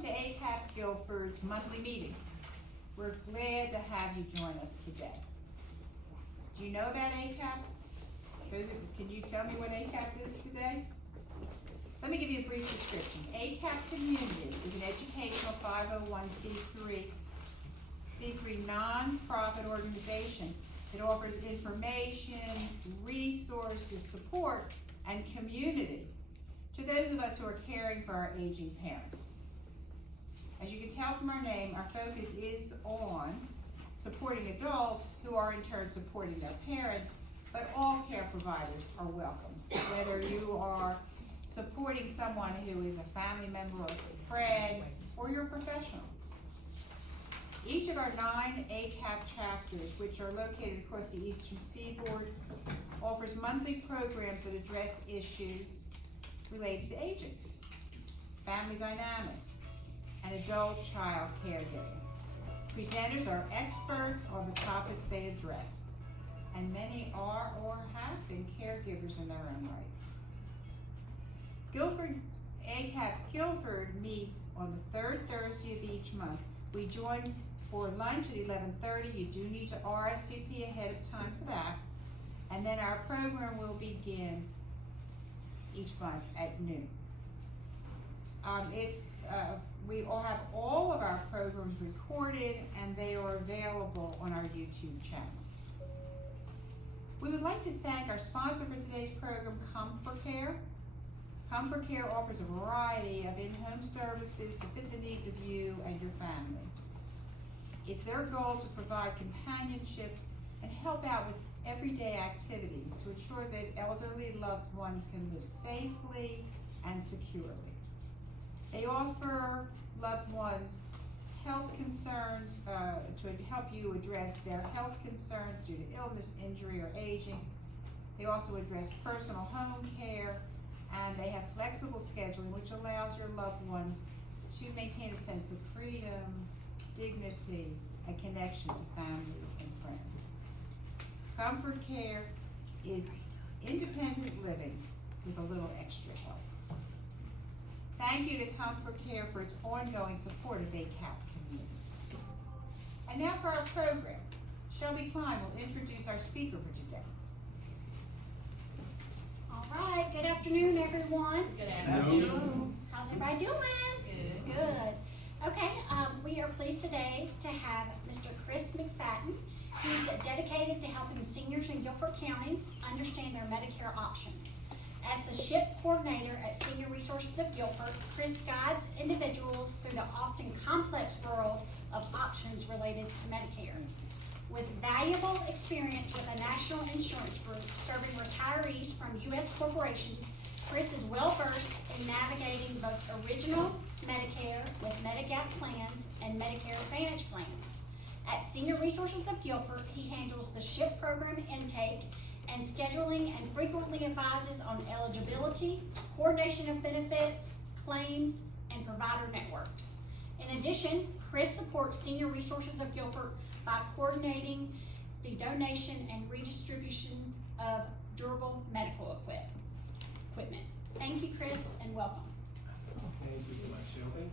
to ACAP Guilford's monthly meeting. We're glad to have you join us today. Do you know about ACAP? Can you tell me what ACAP is today? Let me give you a brief description. ACAP Community is an educational 501c3 non-profit organization that offers information, resources, support, and community to those of us who are caring for our aging parents. As you can tell from our name, our focus is on supporting adults who are in turn supporting their parents, but all care providers are welcome. Whether you are supporting someone who is a family member or a friend, or you're a professional. Each of our 9 ACAP chapters, which are located across the Eastern Seaboard, offers monthly programs that address issues related to aging, family dynamics, and adult-child caregiving. Presenters are experts on the topics they address, and many are or have been caregivers in their own right. ACAP Guilford meets on the 3rd Thursday of each month. We join for lunch at 11:30. You do need to RSVP ahead of time for that. And then our program will begin each month at noon. We all have all of our programs recorded, and they are available on our YouTube channel. We would like to thank our sponsor for today's program, Comfort Care. Comfort Care offers a variety of in-home services to fit the needs of you and your family. It's their goal to provide companionship and help out with everyday activities to ensure that elderly loved ones can live safely and securely. They offer loved ones health concerns to help you address their health concerns due to illness, injury, or aging. They also address personal home care, and they have flexible scheduling which allows your loved ones to maintain a sense of freedom, dignity, and connection to family and friends. Comfort Care is independent living with a little extra help. Thank you to Comfort Care for its ongoing support of ACAP community. And now for our program. Shelby Klein will introduce our speaker for today. All right, good afternoon, everyone. Good afternoon. How's everybody doing? Good. Good. Okay, we are pleased today to have Mr. Chris McFayden. He's dedicated to helping seniors in Guilford County understand their Medicare options. As the SHIIP coordinator at Senior Resources of Guilford, Chris guides individuals through the often complex world of options related to Medicare. With valuable experience with a national insurance group serving retirees from U.S. corporations, Chris is well versed in navigating both original Medicare with Medigap plans and Medicare Advantage plans. At Senior Resources of Guilford, he handles the SHIIP program intake and scheduling, and frequently advises on eligibility, coordination of benefits, claims, and provider networks. In addition, Chris supports Senior Resources of Guilford by coordinating the donation and redistribution of durable medical equipment. Thank you, Chris, and welcome. Thank you so much, Shelby.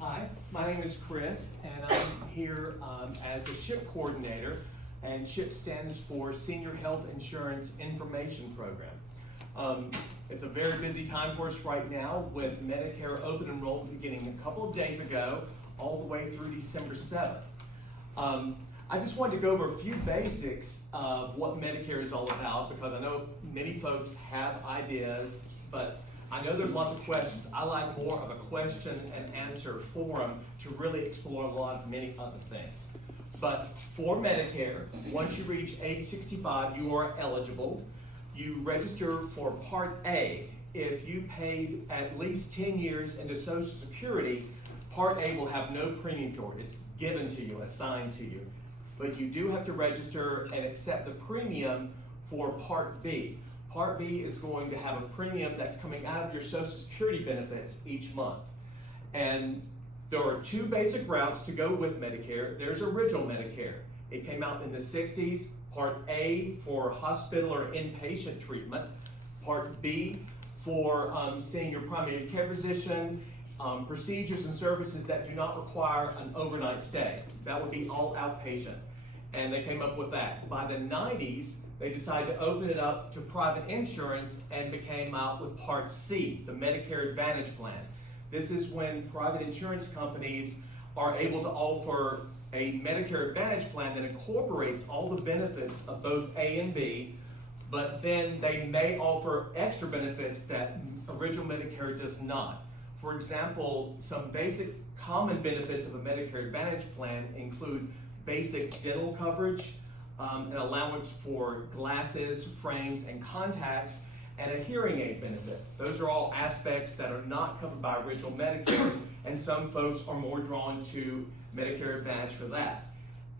Hi, my name is Chris, and I'm here as the SHIIP coordinator, and SHIIP stands for Senior Health Insurance Information Program. It's a very busy time for us right now with Medicare open enrollment beginning a couple of days ago, all the way through December 7th. I just wanted to go over a few basics of what Medicare is all about, because I know many folks have ideas, but I know there's lots of questions. I like more of a question and answer forum to really explore many other things. But for Medicare, once you reach age 65, you are eligible. You register for Part A. If you paid at least 10 years into Social Security, Part A will have no premium for it. It's given to you, assigned to you. But you do have to register and accept the premium for Part B. Part B is going to have a premium that's coming out of your Social Security benefits each month. And there are 2 basic routes to go with Medicare. There's original Medicare. It came out in the 60s. Part A for hospital or inpatient treatment. Part B for seeing your primary care physician procedures and services that do not require an overnight stay. That would be all outpatient. And they came up with that. By the 90s, they decided to open it up to private insurance and came out with Part C, the Medicare Advantage plan. This is when private insurance companies are able to offer a Medicare Advantage plan that incorporates all the benefits of both A and B, but then they may offer extra benefits that original Medicare does not. For example, some basic common benefits of a Medicare Advantage plan include basic dental coverage, an allowance for glasses, frames, and contacts, and a hearing aid benefit. Those are all aspects that are not covered by original Medicare, and some folks are more drawn to Medicare Advantage for that.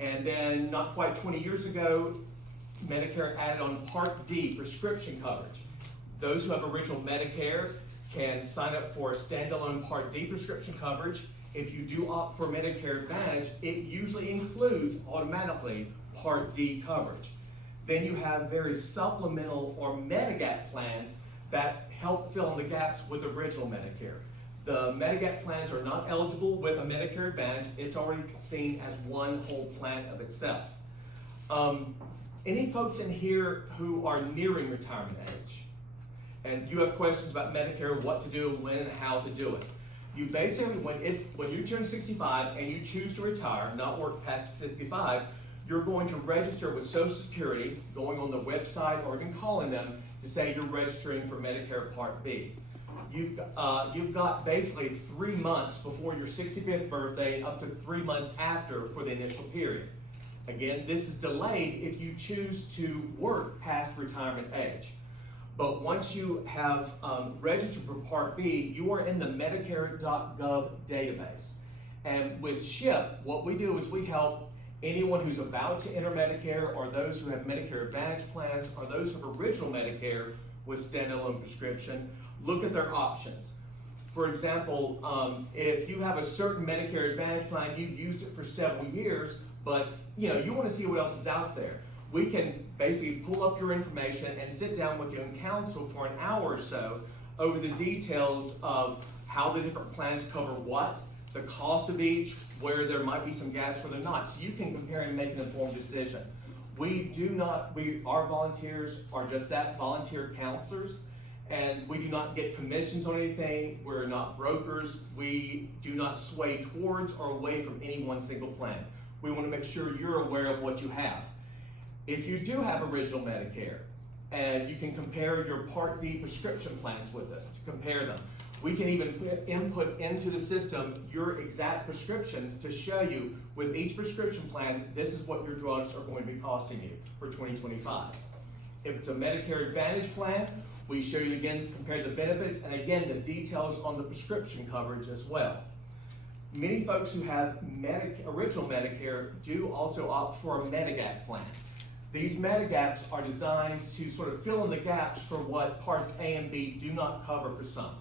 And then not quite 20 years ago, Medicare added on Part D, prescription coverage. Those who have original Medicare can sign up for a standalone Part D prescription coverage. If you do opt for Medicare Advantage, it usually includes automatically Part D coverage. Then you have various supplemental or Medigap plans that help fill in the gaps with original Medicare. The Medigap plans are not eligible with a Medicare Advantage. It's already seen as one whole plan of itself. Any folks in here who are nearing retirement age, and you have questions about Medicare, what to do, when, and how to do it. You basically, when you turn 65 and you choose to retire, not work past 65, you're going to register with Social Security, going on the website or even calling them to say you're registering for Medicare Part B. You've got basically 3 months before your 65th birthday and up to 3 months after for the initial period. Again, this is delayed if you choose to work past retirement age. But once you have registered for Part B, you are in the Medicare.gov database. And with SHIIP, what we do is we help anyone who's about to enter Medicare, or those who have Medicare Advantage plans, or those who have original Medicare with standalone prescription, look at their options. For example, if you have a certain Medicare Advantage plan, you've used it for several years, but you want to see what else is out there. We can basically pull up your information and sit down with you and counsel for an hour or so over the details of how the different plans cover what, the cost of each, where there might be some gaps where they're not, so you can compare and make an informed decision. Our volunteers are just that, volunteer counselors, and we do not get commissions on anything. We're not brokers. We do not sway towards or away from any one single plan. We want to make sure you're aware of what you have. If you do have original Medicare, and you can compare your Part D prescription plans with us, to compare them. We can even input into the system your exact prescriptions to show you with each prescription plan, this is what your drugs are going to be costing you for 2025. If it's a Medicare Advantage plan, we show you again, compare the benefits, and again, the details on the prescription coverage as well. Many folks who have original Medicare do also opt for a Medigap plan. These Medigaps are designed to sort of fill in the gaps for what Parts A and B do not cover for some.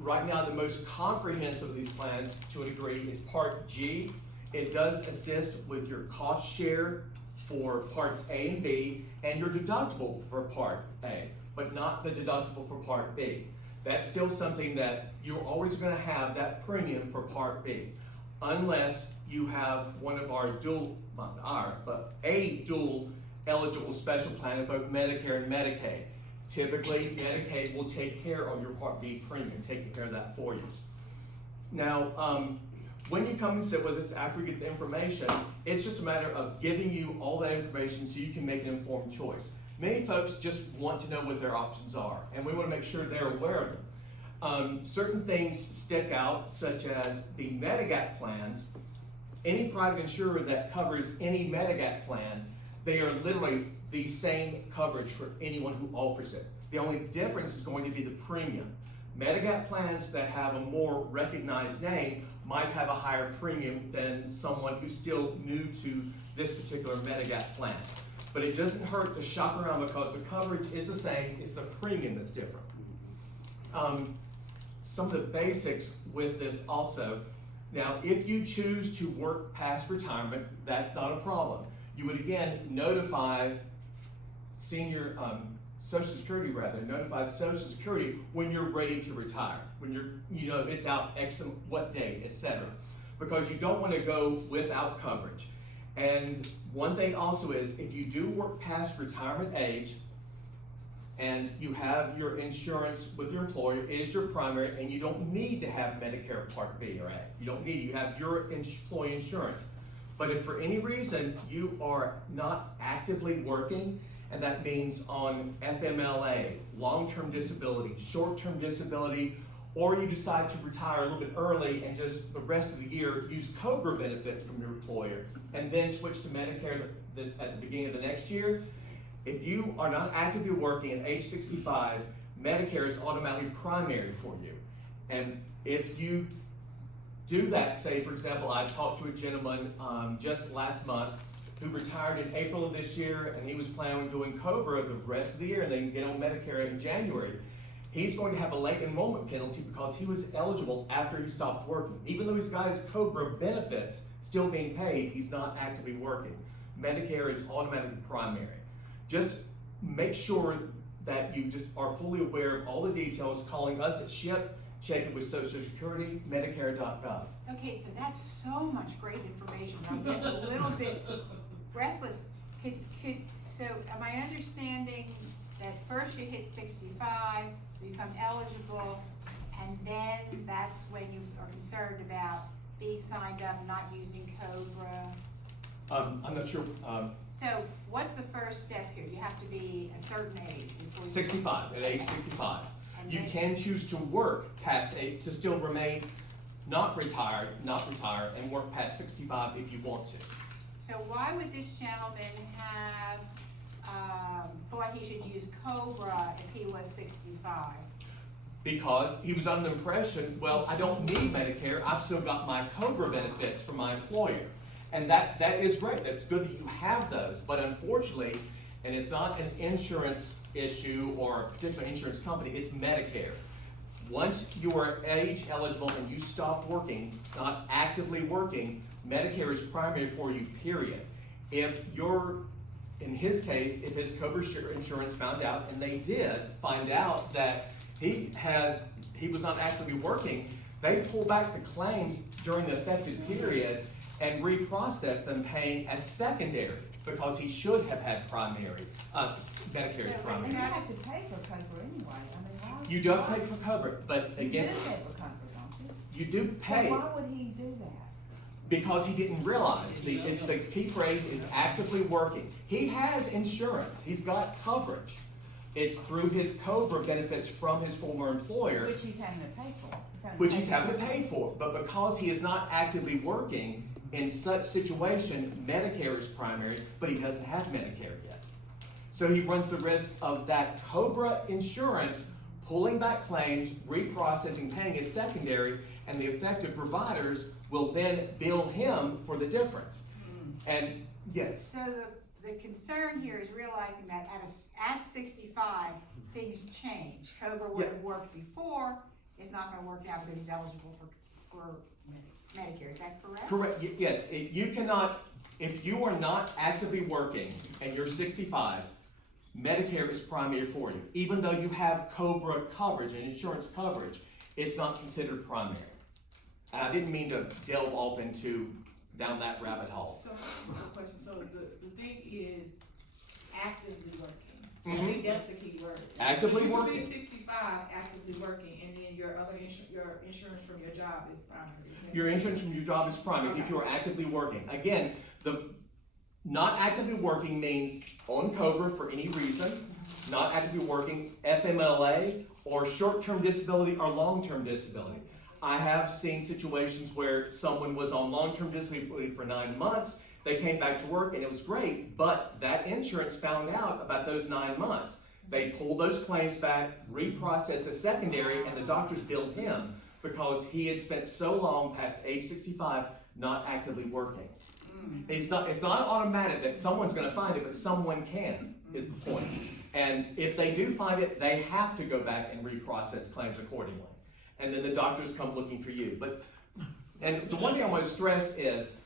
Right now, the most comprehensive of these plans, to a degree, is Part G. It does assist with your cost share for Parts A and B, and your deductible for Part A, but not the deductible for Part B. That's still something that you're always going to have that premium for Part B, unless you have one of our a dual eligible special plan of both Medicare and Medicaid. Typically, Medicaid will take care of your Part B premium, taking care of that for you. Now, when you come and sit with us after we get the information, it's just a matter of giving you all that information so you can make an informed choice. Many folks just want to know what their options are, and we want to make sure they're aware of them. Certain things stick out, such as the Medigap plans. Any private insurer that covers any Medigap plan, they are literally the same coverage for anyone who offers it. The only difference is going to be the premium. Medigap plans that have a more recognized name might have a higher premium than someone who's still new to this particular Medigap plan. But it doesn't hurt to shop around because the coverage is the same, it's the premium that's different. Some of the basics with this also. Now, if you choose to work past retirement, that's not a problem. You would again notify senior Social Security notifies Social Security when you're ready to retire, when it's out X what date, etc. Because you don't want to go without coverage. And one thing also is, if you do work past retirement age and you have your insurance with your employer, it is your primary, and you don't need to have Medicare Part B or A. You don't need it. You have your employee insurance. But if for any reason you are not actively working, and that means on FMLA, long-term disability, short-term disability, or you decide to retire a little bit early and just the rest of the year use COBRA benefits from your employer, and then switch to Medicare at the beginning of the next year, if you are not actively working at age 65, Medicare is automatically primary for you. And if you do that, say for example, I talked to a gentleman just last month who retired in April of this year, and he was planning on doing COBRA the rest of the year and then get on Medicare in January. He's going to have a late enrollment penalty because he was eligible after he stopped working. Even though he's got his COBRA benefits still being paid, he's not actively working. Medicare is automatically primary. Just make sure that you just are fully aware of all the details, calling us at SHIIP, check it with Social Security, Medicare.gov. Okay, so that's so much great information. I'm getting a little bit breathless. So am I understanding that first you hit 65, you become eligible, and then that's when you are concerned about being signed up, not using COBRA? I'm not sure. So what's the first step here? You have to be a certain age before you 65, at age 65. And You then- can choose to work past age, to still remain not retire, and work past 65 if you want to. So why would this gentleman have thought he should use COBRA if he was 65? Because he was under the impression, well, I don't need Medicare, I've still got my COBRA benefits from my employer. And that is great, that's good that you have those, but unfortunately, and it's not an insurance issue or a particular insurance company, it's Medicare. Once you are age eligible and you stop working, not actively working, Medicare is primary for you, period. If you're, in his case, if his COBRA insurance found out, and they did find out that he was not actively working, they pull back the claims during the affected period and reprocess them paying as secondary, because he should have had primary, Medicare is primary. You have to pay for COBRA anyway, I mean, why? You don't pay for COBRA, but You do again, pay for COBRA, don't you? you do pay. So why would he do that? Because he didn't realize, it's the key phrase is actively working. He has insurance, he's got coverage. It's through his COBRA benefits from his former employer, Which he's having to pay for. which he's having to pay for. But because he is not actively working, in such situation, Medicare is primary, but he doesn't have Medicare yet. So he runs the risk of that COBRA insurance pulling back claims, reprocessing, paying as secondary, and the affected providers will then bill him for the difference. And yes. So the concern here is realizing that at 65, things change. COBRA would have worked before, it's not gonna work now because he's eligible for Medicare, is that correct? Correct, yes, you cannot, if you are not actively working and you're 65, Medicare is primary for you. Even though you have COBRA coverage and insurance coverage, it's not considered primary. And I didn't mean to delve off down that rabbit hole. So, question, so the thing is actively working. Mhm. I think that's the key word. Actively You working. could be 65, actively working, and then your other your insurance from your job is primary. isn't it? Your insurance from your job is primary if you are actively working. Again, the not actively working means on COBRA for any reason, not actively working, FMLA, or short-term disability or long-term disability. I have seen situations where someone was on long-term disability for 9 months, they came back to work and it was great, but that insurance found out about those 9 months. They pulled those claims back, reprocessed a secondary, and the doctors billed him because he had spent so long past age 65 not actively working. It's not automatic that someone's gonna find it, but someone can, is the point. And if they do find it, they have to go back and reprocess claims accordingly. And then the doctors come looking for you. And the one thing I want to stress is,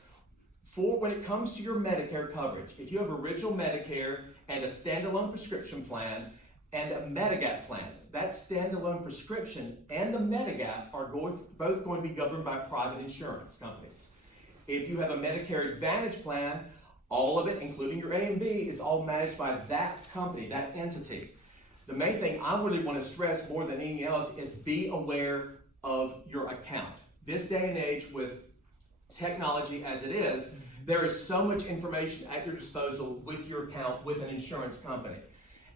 for when it comes to your Medicare coverage, if you have original Medicare and a standalone prescription plan, and a Medigap plan. That standalone prescription and the Medigap are both going to be governed by private insurance companies. If you have a Medicare Advantage plan, all of it, including your A and B, is all managed by that company, that entity. The main thing I really want to stress more than anything else is be aware of your account. This day and age, with technology as it is, there is so much information at your disposal with your account with an insurance company.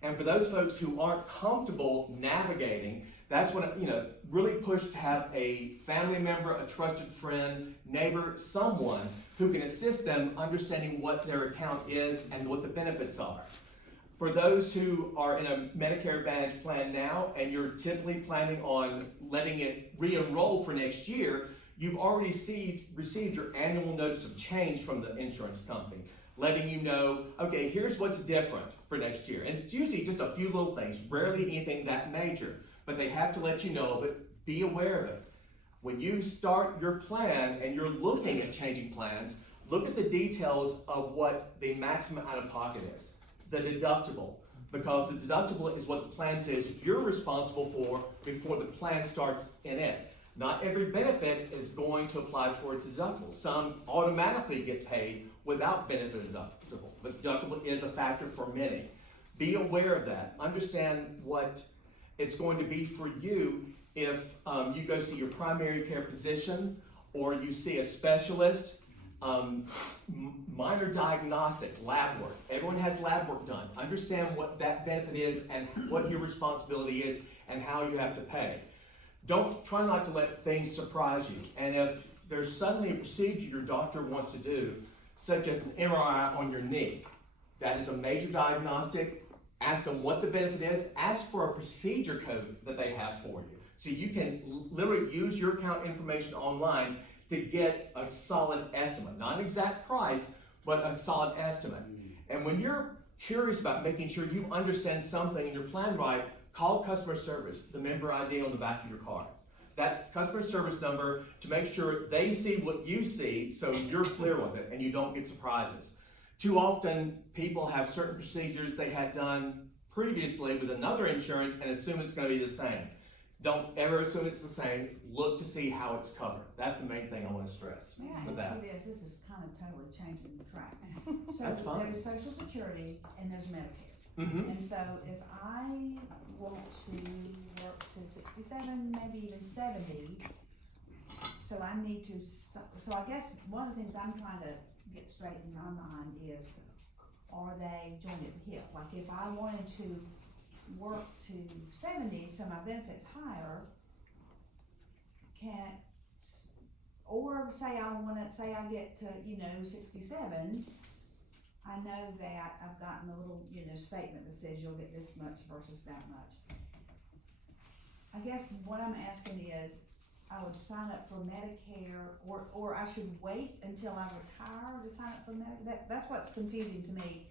And for those folks who aren't comfortable navigating, that's when, really push to have a family member, a trusted friend, neighbor, someone who can assist them understanding what their account is and what the benefits are. For those who are in a Medicare Advantage plan now and you're typically planning on letting it re-enroll for next year, you've already received your annual notice of change from the insurance company, letting you know, okay, here's what's different for next year. And it's usually just a few little things, rarely anything that major, but they have to let you know of it, be aware of it. When you start your plan and you're looking at changing plans, look at the details of what the maximum out-of-pocket is, the deductible, because the deductible is what the plan says you're responsible for before the plan starts in it. Not every benefit is going to apply towards deductible. Some automatically get paid without benefit deductible, but deductible is a factor for many. Be aware of that. Understand what it's going to be for you if you go see your primary care physician or you see a specialist. Minor diagnostic, lab work. Everyone has lab work done. Understand what that benefit is and what your responsibility is and how you have to pay. Try not to let things surprise you. And if there's suddenly a procedure your doctor wants to do, such as an MRI on your knee, that is a major diagnostic, ask them what the benefit is, ask for a procedure code that they have for you. So you can literally use your account information online to get a solid estimate, not an exact price, but a solid estimate. And when you're curious about making sure you understand something in your plan right, call customer service, the member ID on the back of your card. That customer service number to make sure they see what you see so you're clear with it and you don't get surprises. Too often people have certain procedures they had done previously with another insurance and assume it's going to be the same. Don't ever assume it's the same. Look to see how it's covered. That's the main thing I want to stress May I with that. ask you this? This is kind of totally changing the track. So That's fine. there's Social Security and there's Medicare. Mm-hmm. And so if I want to work to 67, maybe even 70, so I need to, so I guess one of the things I'm trying to get straight in my mind is, are they joined at the hip? Like if I wanted to work to 70, so my benefit's higher, or say I get to, 67, I know that I've gotten a little, statement that says you'll get this much versus that much. I guess what I'm asking is, I would sign up for Medicare, or I should wait until I retire to sign up for Medicare. That's what's confusing to me.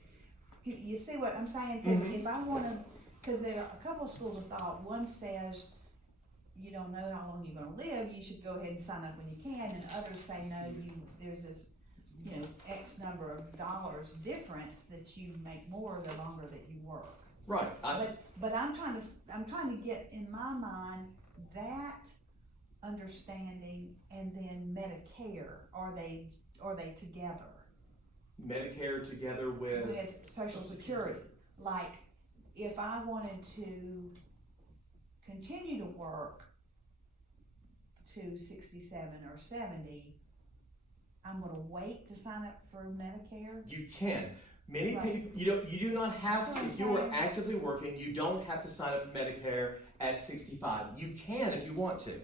You see what I'm saying? Because if I want to, because there are a couple of schools of thought. One says you don't know how long you're going to live, you should go ahead and sign up when you can, and others say no, there's this X number of dollars difference that you make more the longer that you work. Right. But I'm trying to get in my mind that understanding and then Medicare. Are they together? Medicare together with Social Security. Like if I wanted to continue to work to 67 or 70, I'm gonna wait to sign up for Medicare? You can. Many Right. people, you do not have That's to. what If I'm you are saying. actively working, you don't have to sign up for Medicare at 65. You can if you want to.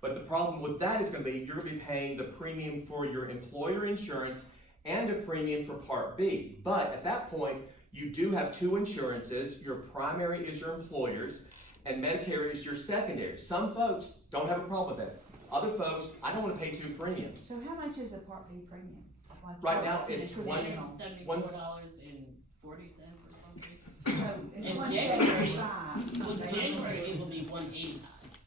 But the problem with that is going to be you're going to be paying the premium for your employer insurance and a premium for Part B. But at that point, you do have two insurances. Your primary is your employer's, and Medicare is your secondary. Some folks don't have a problem with it. Other folks, I don't want to pay two premiums. So how much is the Part B premium? Like Right now, in a it's traditional? $174.40 or something. So it's In 175. Well, in January, it will be $185.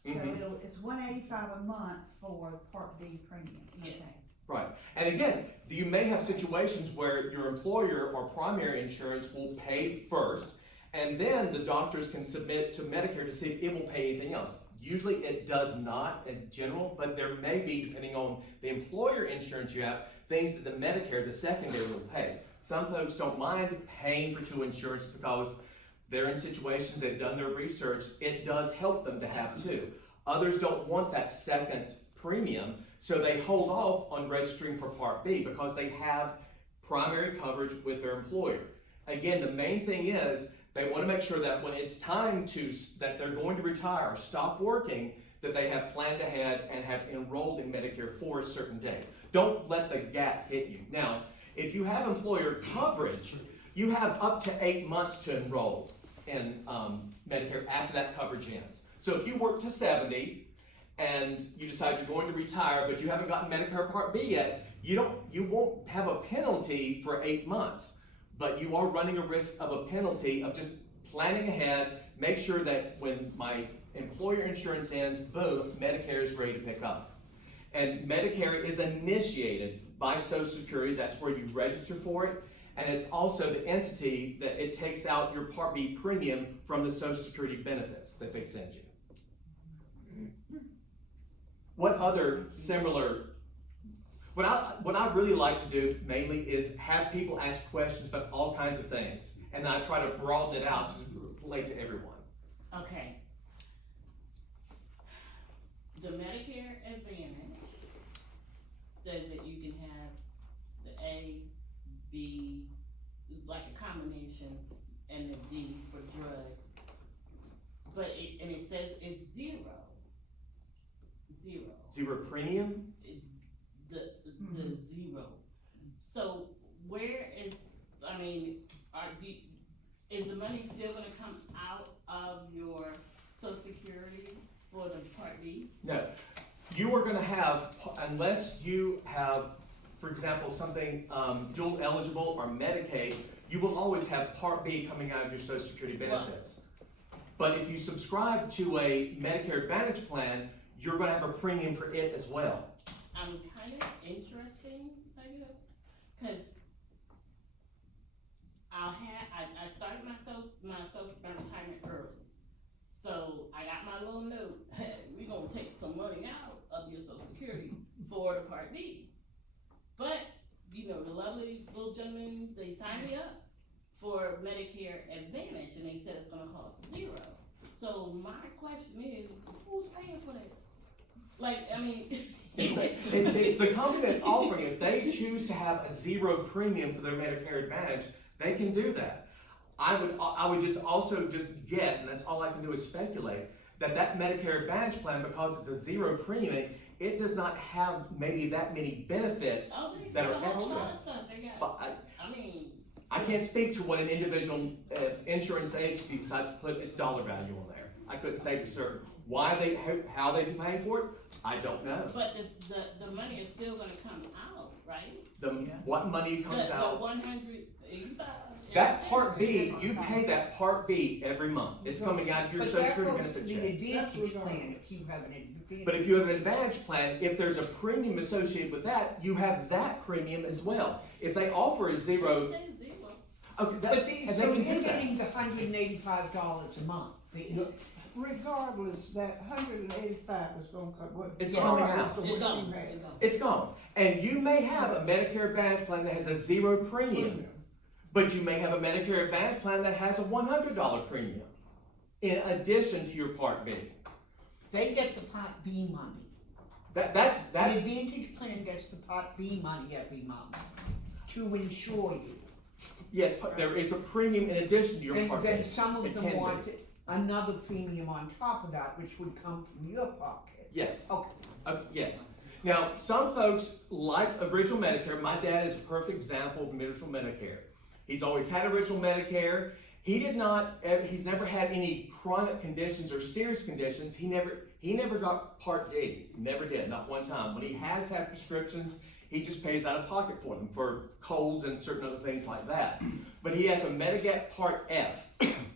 So it's $185 a month for Part B premium. Yes. Okay. Right. And again, you may have situations where your employer or primary insurance will pay first, And then the doctors can submit to Medicare to see if it will pay anything else. Usually it does not in general, but there may be, depending on the employer insurance you have, things that the Medicare, the secondary, will pay. Some folks don't mind paying for two insurance because they're in situations, they've done their research, it does help them to have two. Others don't want that second premium, so they hold off on registering for Part B because they have primary coverage with their employer. Again, the main thing is they want to make sure that when it's time that they're going to retire or stop working, that they have planned ahead and have enrolled in Medicare for a certain date. Don't let the gap hit you. Now, if you have employer coverage, you have up to 8 months to enroll in Medicare after that coverage ends. So if you work to 70 and you decide you're going to retire, but you haven't gotten Medicare Part B yet, you won't have a penalty for 8 months. But you are running a risk of a penalty of just planning ahead, make sure that when my employer insurance ends, boom, Medicare is ready to pick up. And Medicare is initiated by Social Security, that's where you register for it, and it's also the entity that it takes out your Part B premium from the Social Security benefits that they send you. What other similar What I really like to do mainly is have people ask questions about all kinds of things, and then I try to broaden it out to relate to everyone. Okay. The Medicare Advantage says that you can have the A, B, like a combination, and the D for drugs. But it says it's zero. Zero premium? It's the zero. So where is, is the money still gonna come out of your Social Security for the Part B? No. You are gonna have, unless you have, for example, something dual eligible or Medicaid, you will always have Part B coming out of your Social Security benefits. But if you subscribe to a Medicare Advantage plan, you're gonna have a premium for it as well. I'm kind of interesting, I guess, because I started my retirement early. So I got my little note, we're gonna take some money out of your Social Security for the Part B. But, the lovely little gentleman, they signed me up for Medicare Advantage and they said it's gonna cost zero. So my question is, who's paying for that? It's the company that's offering it. If they choose to have a zero premium for their Medicare Advantage, they can do that. I would just also guess, and that's all I can do is speculate, that Medicare Advantage plan, because it's a zero premium, it does not have maybe that many benefits that are extra. But I can't speak to what an individual insurance agency decides to put its dollar value on there. I couldn't say for certain. How they pay for it, I don't know. But the money is still gonna come out, right? What money comes out? The 185. That Part B, you pay that Part B every month. It's coming out of your Social Security benefit checks. But if you have an Advantage plan, if there's a premium associated with that, you have that premium as well. If they offer a zero, It says zero. okay, and So they can you're do that. getting the $185 a month. Regardless, that $185 is gonna come. It's coming out. It don't. It's gone. And you may have a Medicare Advantage plan that has a zero premium, but you may have a Medicare Advantage plan that has a $100 premium in addition to your Part B. They get the Part B money. That's The Advantage plan gets the Part B money every month to insure you. yes, but there is a premium in addition to your And Part B. then some of It them can be. want another premium on top of that, which would come from your pocket. Yes. Okay. Yes. Now, some folks like original Medicare. My dad is a perfect example of original Medicare. He's always had original Medicare. He's never had any chronic conditions or serious conditions. He never got Part D. Never did, not one time. When he has had prescriptions, he just pays out of pocket for them, for colds and certain other things like that. But he has a Medigap Part F.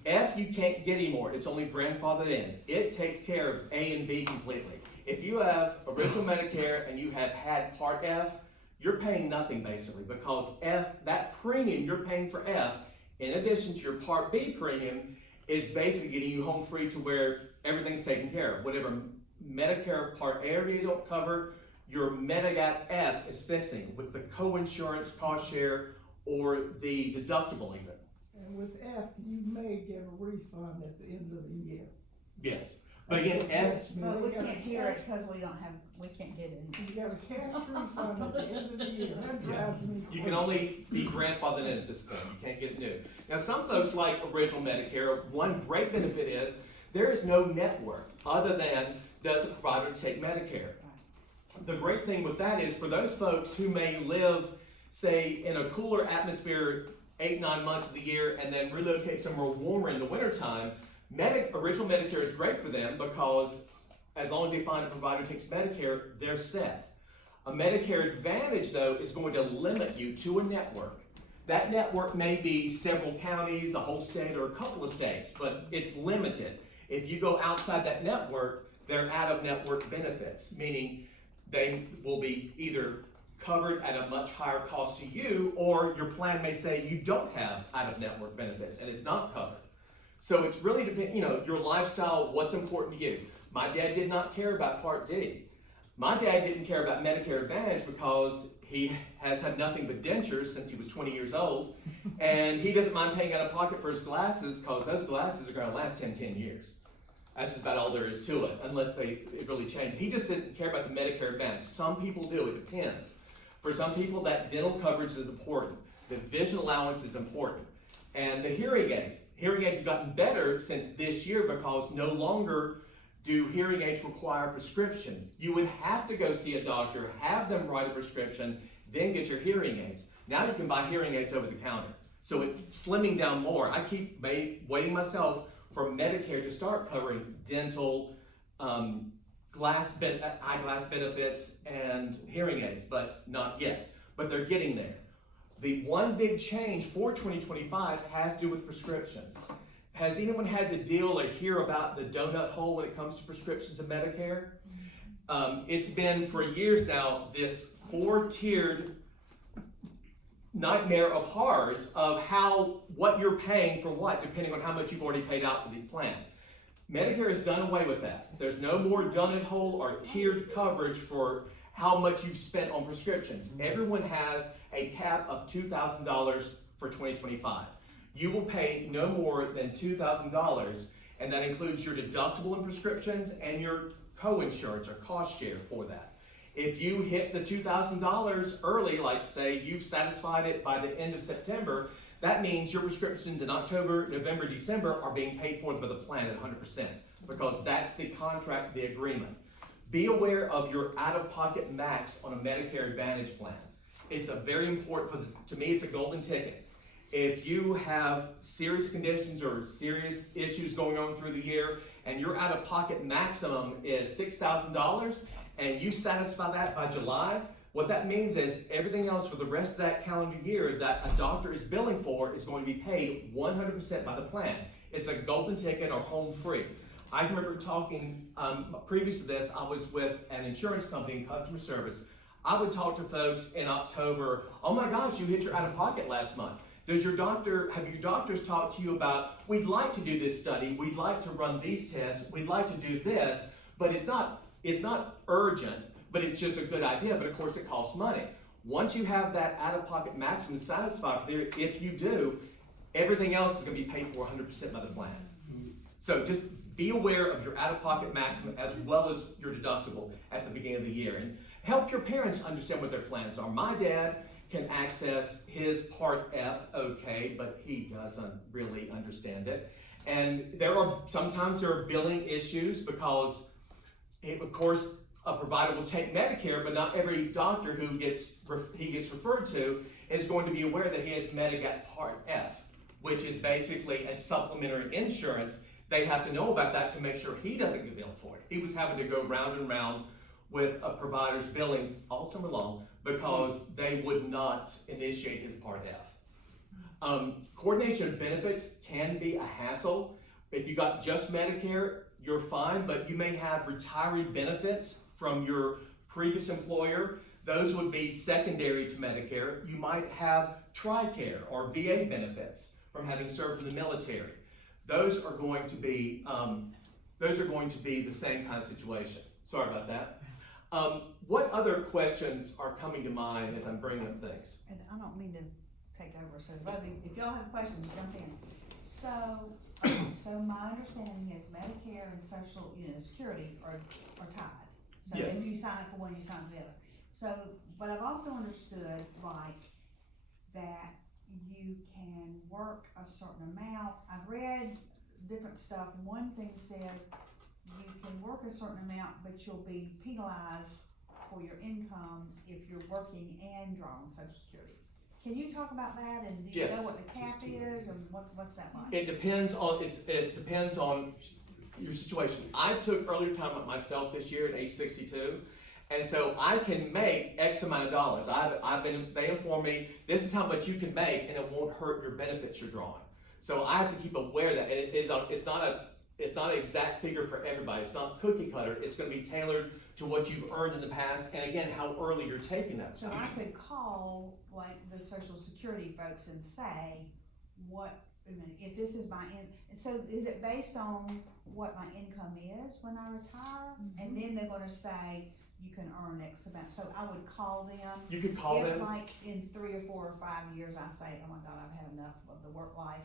F you can't get anymore. It's only grandfathered in. It takes care of A and B completely. If you have original Medicare and you have had Part F, you're paying nothing basically, because F, that premium you're paying for F, in addition to your Part B premium, is basically getting you home free to where everything's taken care of. Whatever Medicare Part A or B don't cover, your Medigap F is fixing with the co-insurance, cost share, or the deductible even. And with F, you may get a refund at the end of the year. Yes. But again, F, But we can't hear it because we can't get it. You get a cash refund at the end of the year. That drives me you can crazy. only be grandfathered in at this point. You can't get it new. Now, some folks like original Medicare. One great benefit is there is no network other than does a provider take Medicare. The great thing with that is for those folks who may live, say, in a cooler atmosphere 8-9 months of the year and then relocate somewhere warmer in the wintertime, original Medicare is great for them because as long as they find a provider who takes Medicare, they're set. A Medicare Advantage, though, is going to limit you to a network. That network may be several counties, a whole state, or a couple of states, but it's limited. If you go outside that network, they're out-of-network benefits, meaning they will be either covered at a much higher cost to you, or your plan may say you don't have out-of-network benefits, and it's not covered. So it's really your lifestyle, what's important to you. My dad did not care about Part D. My dad didn't care about Medicare Advantage because he has had nothing but dentures since he was 20 years old, and he doesn't mind paying out of pocket for his glasses because those glasses are going to last 10 years. That's just about all there is to it, unless it really change. He just didn't care about the Medicare Advantage. Some people do, it depends. For some people, that dental coverage is important. The vision allowance is important. And the hearing aids. Hearing aids have gotten better since this year because no longer do hearing aids require prescription. You would have to go see a doctor, have them write a prescription, then get your hearing aids. Now you can buy hearing aids over the counter. So it's slimming down more. I keep waiting myself for Medicare to start covering dental, eyeglass benefits, and hearing aids, but not yet. But they're getting there. The one big change for 2025 has to do with prescriptions. Has anyone had to deal or hear about the donut hole when it comes to prescriptions of Medicare? It's been for years now this 4-tiered nightmare of horrors of what you're paying for what, depending on how much you've already paid out for the plan. Medicare has done away with that. There's no more donut hole or tiered coverage for how much you've spent on prescriptions. Everyone has a cap of $2,000 for 2025. You will pay no more than $2,000, and that includes your deductible and prescriptions and your co-insurance or cost share for that. If you hit the $2,000 early, like say you've satisfied it by the end of September, that means your prescriptions in October, November, December are being paid for by the plan at 100% because that's the contract, the agreement. Be aware of your out-of-pocket max on a Medicare Advantage plan. It's a very important, because to me it's a golden ticket. If you have serious conditions or serious issues going on through the year and your out-of-pocket maximum is $6,000 and you satisfy that by July, what that means is everything else for the rest of that calendar year that a doctor is billing for is going to be paid 100% by the plan. It's a golden ticket or home free. I remember talking, previous to this, I was with an insurance company in customer service. I would talk to folks in October, oh my gosh, you hit your out-of-pocket last month. Have your doctors talked to you about, we'd like to do this study, we'd like to run these tests, we'd like to do this, but it's not urgent, but it's just a good idea, but of course it costs money. Once you have that out-of-pocket maximum satisfied, if you do, everything else is going to be paid for 100% by the plan. So just be aware of your out-of-pocket maximum as well as your deductible at the beginning of the year. And help your parents understand what their plans are. My dad can access his Part F okay, but he doesn't really understand it. And sometimes there are billing issues because, of course, a provider will take Medicare, but not every doctor who he gets referred to is going to be aware that he has Medigap Part F, which is basically a supplementary insurance. They have to know about that to make sure he doesn't get billed for it. He was having to go round and round with a provider's billing all summer long because they would not initiate his Part F. Coordination of benefits can be a hassle. If you got just Medicare, you're fine, but you may have retiree benefits from your previous employer. Those would be secondary to Medicare. You might have TRICARE or VA benefits from having served in the military. Those are going to be the same kind of situation. Sorry about that. What other questions are coming to mind as I'm bringing up things? And I don't mean to take over, so Robbie, if y'all have questions, jump in. So my understanding is Medicare and Social, Security are tied. So Yes. maybe you sign up for one, you sign up for the other. So, but I've also understood that you can work a certain amount. I've read different stuff. One thing says you can work a certain amount, but you'll be penalized for your income if you're working and drawing Social Security. Can you talk about that, and do you Yes. know what the cap is, and what's that like? It depends on your situation. I took early retirement myself this year at age 62, and so I can make X amount of dollars. They inform me this is how much you can make, and it won't hurt your benefits you're drawing. So I have to keep aware of that, and it's not an exact figure for everybody. It's not cookie cutter. It's going to be tailored to what you've earned in the past, and again, how early you're taking that. So I could call the Social Security folks and say, if this is my and so is it based on what my income is when I retire? Mm-hmm. And then they're gonna say, you can earn X amount, so I would call them. You could call If them. in 3 or 4 or 5 years, I say, oh my God, I've had enough of the work life,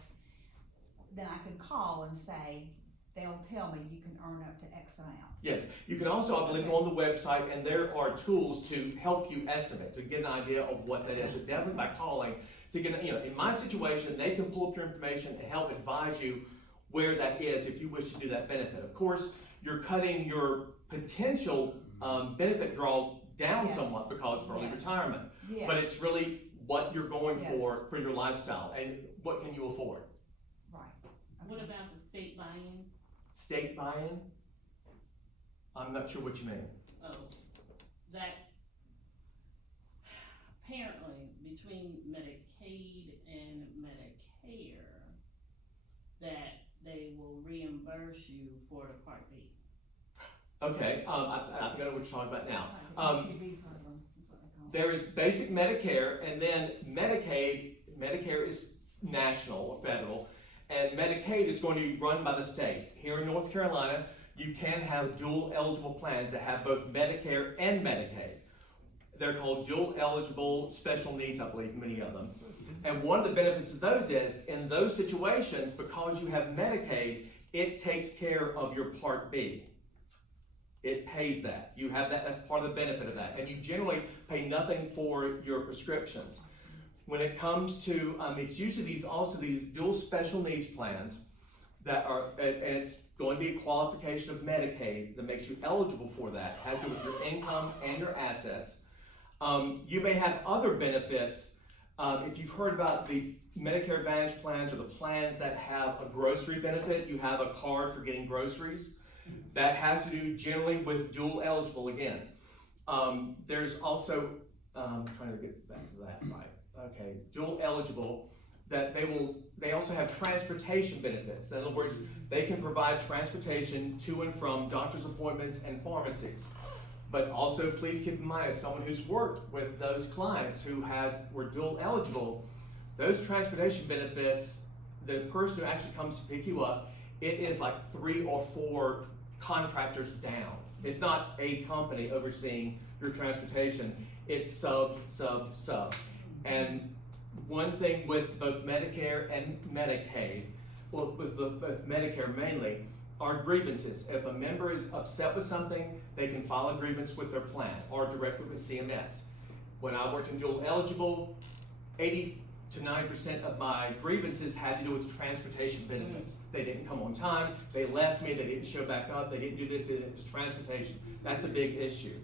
then I can call and say, they'll tell me you can earn up to X amount. Yes, you can also, I believe, go on the website, and there are tools to help you estimate, to get an idea of what that is. But definitely by calling to get, in my situation, they can pull up your information and help advise you where that is if you wish to do that benefit. Of course, you're cutting your potential benefit draw down Yes. somewhat because of early Yes. retirement. Yes. But it's really what you're going Yes. for your lifestyle, and what can you afford. Right. What Okay. about the state buy-in? State buy-in? I'm not sure what you mean. Oh, that's apparently between Medicaid and Medicare that they will reimburse you for the Part B. Okay, I think I know what you're talking about now. It's like the PPP program, is what they call it. There is basic Medicare, and then Medicaid. Medicare is national or federal, and Medicaid is going to be run by the state. Here in North Carolina, you can have dual eligible plans that have both Medicare and Medicaid. They're called dual eligible special needs, I believe, many of them. And one of the benefits of those is, in those situations, because you have Medicaid, it takes care of your Part B. It pays that. You have that, that's part of the benefit of that. And you generally pay nothing for your prescriptions. When it comes to, it's usually these dual special needs plans that are, and it's going to be a qualification of Medicaid that makes you eligible for that. It has to do with your income and your assets. You may have other benefits. If you've heard about the Medicare Advantage plans or the plans that have a grocery benefit, you have a card for getting groceries. That has to do generally with dual eligible again. There's also, I'm trying to get back to that right. Okay, dual eligible, that they also have transportation benefits. In other words, they can provide transportation to and from doctor's appointments and pharmacies. But also, please keep in mind, as someone who's worked with those clients who were dual eligible, those transportation benefits, the person who actually comes to pick you up, it is like 3 or 4 contractors down. It's not a company overseeing your transportation. It's sub. And one thing with both Medicare and Medicaid, well, with both Medicare mainly, are grievances. If a member is upset with something, they can file a grievance with their plan or directly with CMS. When I worked in dual eligible, 80 to 90% of my grievances had to do with transportation benefits. They didn't come on time, they left me, they didn't show back up, they didn't do this, it was transportation. That's a big issue.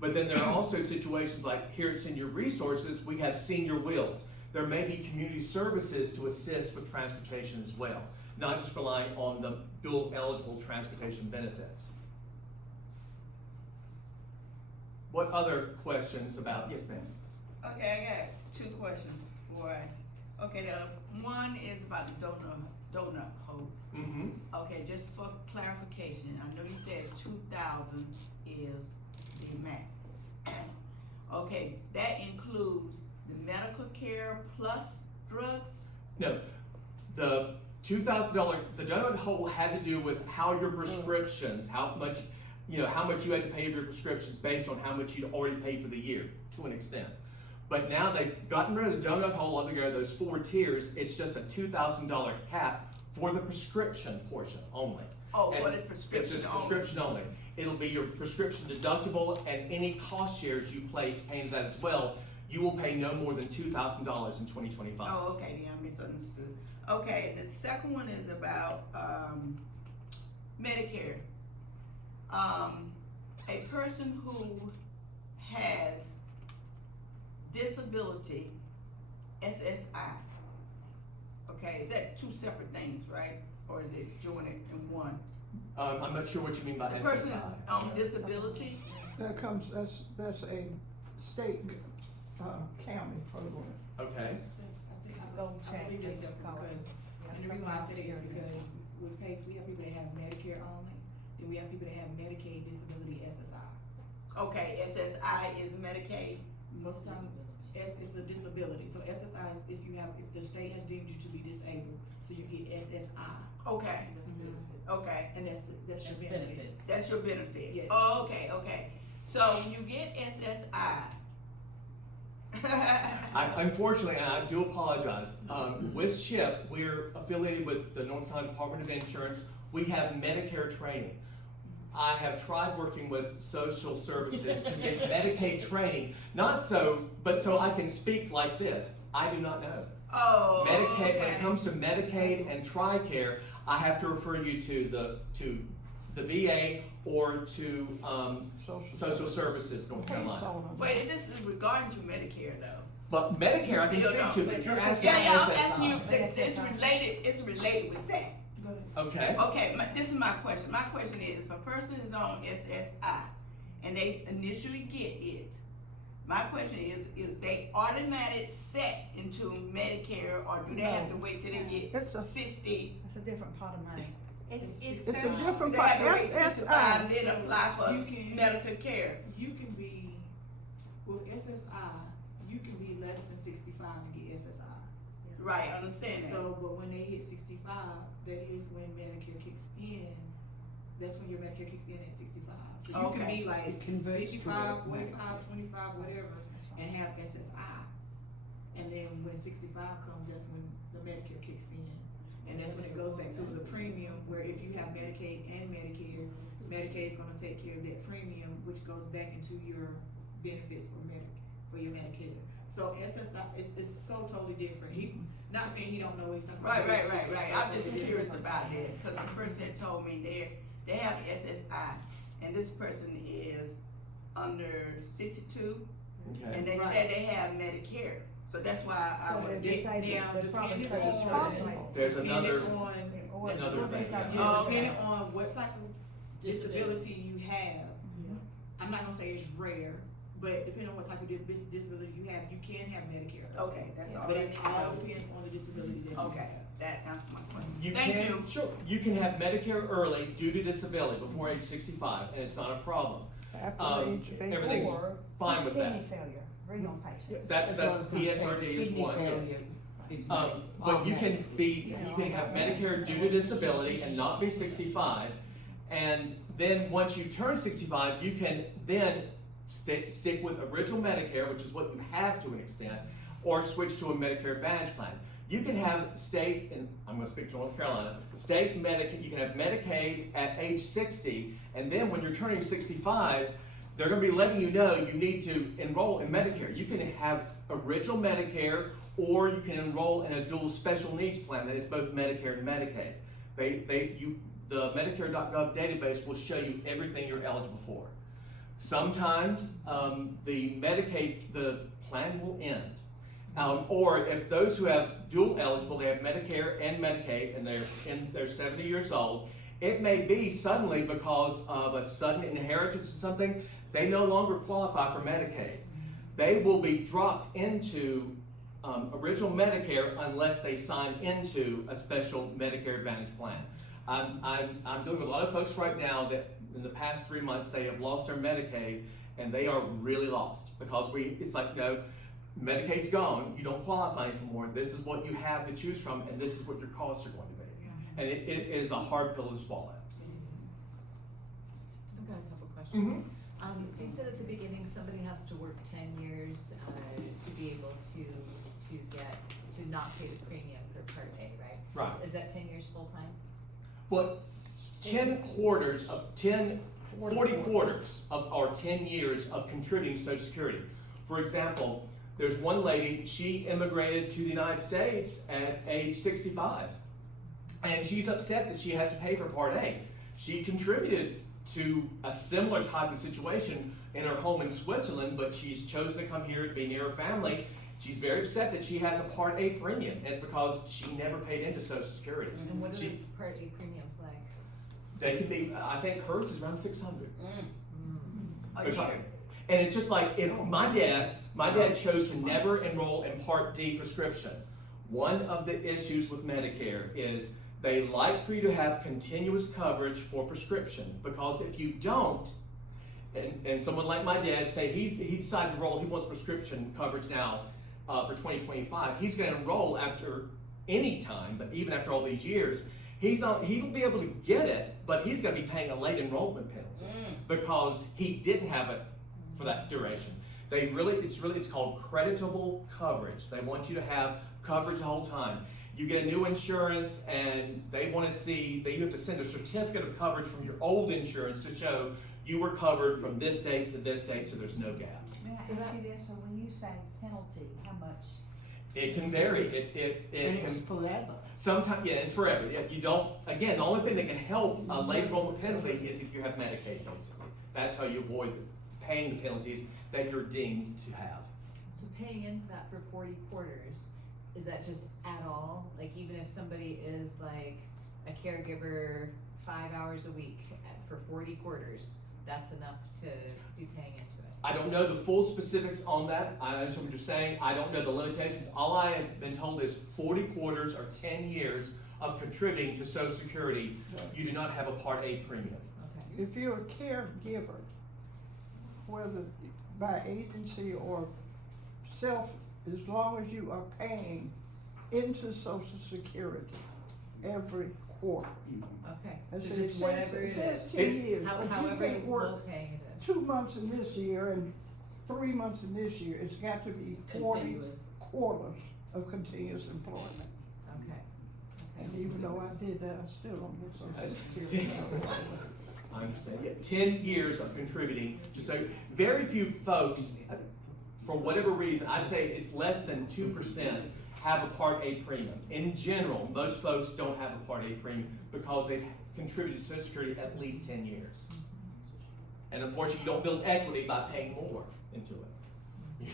But then there are also situations like here at Senior Resources, we have senior wheels. There may be community services to assist with transportation as well, not just relying on the dual eligible transportation benefits. What other questions about, yes ma'am? Okay, I got 2 questions for, okay, the one is about the donut hole. Mm-hmm. Okay, just for clarification, I know you said 2,000 is the max. Okay, that includes the medical care plus drugs? No, The $2,000, the donut hole had to do with how your prescriptions, how much you had to pay for your prescriptions based on how much you'd already paid for the year, to an extent. But now they've gotten rid of the donut hole altogether, those 4 tiers. It's just a $2,000 cap for the prescription portion only. Oh, And for the prescription it's just only. prescription only. It'll be your prescription deductible, and any cost shares you pay into that as well. You will pay no more than $2,000 in 2025. Oh, okay, then I misunderstood. Okay, the second one is about, Medicare. A person who has disability, SSI. Okay, is that 2 separate things, right? Or is it joined in one? I'm not sure what you mean by The SSI. person is on disability, That's a state, county program. Okay. Gold check, I believe they that's just call it. because, Yeah, and the reason why I say that is something because with case, we have people that have Medicare only, then we have people that have Medicaid, disability, SSI. okay, SSI is Medicaid, Most of the time, it's a disability, so SSI is if the state has deemed you to be disabled, so you get SSI. okay, okay. And that's your That's benefit. benefits. That's your benefit? Yes. Oh, okay, okay. So when you get SSI. Unfortunately, and I do apologize, with SHIIP, we're affiliated with the North Carolina Department of Insurance. We have Medicare training. I have tried working with social services to get Medicaid training, but so I can speak like this. I do not know. Oh, Medicaid, when okay. it comes to Medicaid and TRICARE, I have to refer you to the VA or to Social Services, North Carolina. Wait, this is regarding to Medicare though. But Medicare, I can Still speak don't. to. If you're asking Yeah, I'm SSI. asking you, it's related with that. Go ahead. Okay. Okay, this is my question. My question is, if a person is on SSI and they initially get it, my question is they automatic set into Medicare, or do they have to wait till they get It's a- 60? It's a different pot of money. It's It's a social- different They part, have to wait 65 and SSI. then apply for You can- medical care. You can be, with SSI, you can be less than 65 and get SSI. Right, I understand that. So, but when they hit 65, that is when Medicare kicks in. That's when your Medicare kicks in at 65. So you can Okay. be like It converts to 55, a 45, 25, whatever, and have SSI. And then when 65 comes, that's when the Medicare kicks in. And that's when it goes back to the premium, where if you have Medicaid and Medicare, Medicaid is gonna take care of that premium, which goes back into your benefits for your Medicare. So SSI, it's so totally different. Not saying he don't know what he's talking about. Right. it's just so I'm just totally curious different. about that, because the person had told me they have SSI, and this person is under 62, Okay. and they Right. said they have Medicare. So that's why I So was. they're they- disabled, now, they're probably depending social on- services. There's Depending another on, another thing. Yeah. Oh, okay. depending on what type of disability you have, I'm not gonna say it's rare, but depending on what type of disability you have, you can have Medicare. Okay, that's all But I it need to all know. depends on the disability that you have. Okay, that answers my question. You Thank can, you. Sure. You can have Medicare early due to disability before age 65, and it's not a problem. After the age of everything's 84. Or fine with that. kidney failure, renal patients. That's ESRD is one. Yes. But you can have Medicare due to disability and not be 65, and then once you turn 65, you can then stick with original Medicare, which is what you have to an extent, or switch to a Medicare Advantage plan. You can have state, and I'm going to speak to North Carolina, state Medicaid. You can have Medicaid at age 60, and then when you're turning 65, they're going to be letting you know you need to enroll in Medicare. You can have original Medicare, or you can enroll in a dual special needs plan that is both Medicare and Medicaid. The Medicare.gov database will show you everything you're eligible for. Sometimes the plan will end. Or if those who have dual eligible, they have Medicare and Medicaid, and they're 70 years old, it may be suddenly because of a sudden inheritance or something, they no longer qualify for Medicaid. They will be dropped into original Medicare unless they sign into a special Medicare Advantage plan. I'm doing with a lot of folks right now that in the past 3 months they have lost their Medicaid, and they are really lost because it's like, no, Medicaid's gone, you don't qualify anymore, this is what you have to choose from, and this is what your costs are going to be. And it is a hard pill to swallow. I've got a couple questions. Mm-hmm. So you said at the beginning, somebody has to work 10 years, to be able to not pay the premium for Part A, right? Right. Is that 10 years full-time? Well, 40 quarters of, or 10 years of contributing to Social Security. For example, there's one lady, she immigrated to the United States at age 65. And she's upset that she has to pay for Part A. She contributed to a similar type of situation in her home in Switzerland, but she's chosen to come here to be near her family. She's very upset that she has a Part A premium. It's because she never paid into Social Security. And what are those Part A premiums like? They can be, I think hers is around 600. A year. And it's just like, if my dad chose to never enroll in Part D prescription. One of the issues with Medicare is they like for you to have continuous coverage for prescription, because if you don't, and someone like my dad say he decided to enroll, he wants prescription coverage now for 2025, he's going to enroll after any time, but even after all these years, he'll be able to get it, but he's going to be paying a late enrollment penalty because he didn't have it for that duration. It's called creditable coverage. They want you to have coverage the whole time. You get a new insurance and they want to see that you have to send a certificate of coverage from your old insurance to show you were covered from this date to this date, so there's no gaps. May I ask you this, so when you say penalty, how much? It can vary. And it's forever. Sometimes, yeah, it's forever. You don't. Again, the only thing that can help a late enrollment penalty is if you have Medicaid, basically. That's how you avoid paying the penalties that you're deemed to have. So paying into that for 40 quarters, is that just at all? Like even if somebody is like a caregiver 5 hours a week for 40 quarters, that's enough to be paying into it? I don't know the full specifics on that. I understand what you're saying. I don't know the limitations. All I have been told is 40 quarters or 10 years of contributing to Social Security, you do not have a Part A premium. Okay. If you're a caregiver, whether by agency or self, as long as you are paying into Social Security every quarter. Okay. And So so just whatever it says is. 10 years. If you However can't work low paying it is. 2 months in this year and 3 months in this year, it's got to be 40 Continuous. quarters of continuous employment. Okay. And even though I did that, I still don't get Social Security. I understand. Yeah, 10 years of contributing to so very few folks, for whatever reason, I'd say it's less than 2% have a Part A premium. In general, most folks don't have a Part A premium because they've contributed to Social Security at least 10 years. And unfortunately, you don't build equity by paying more into it. You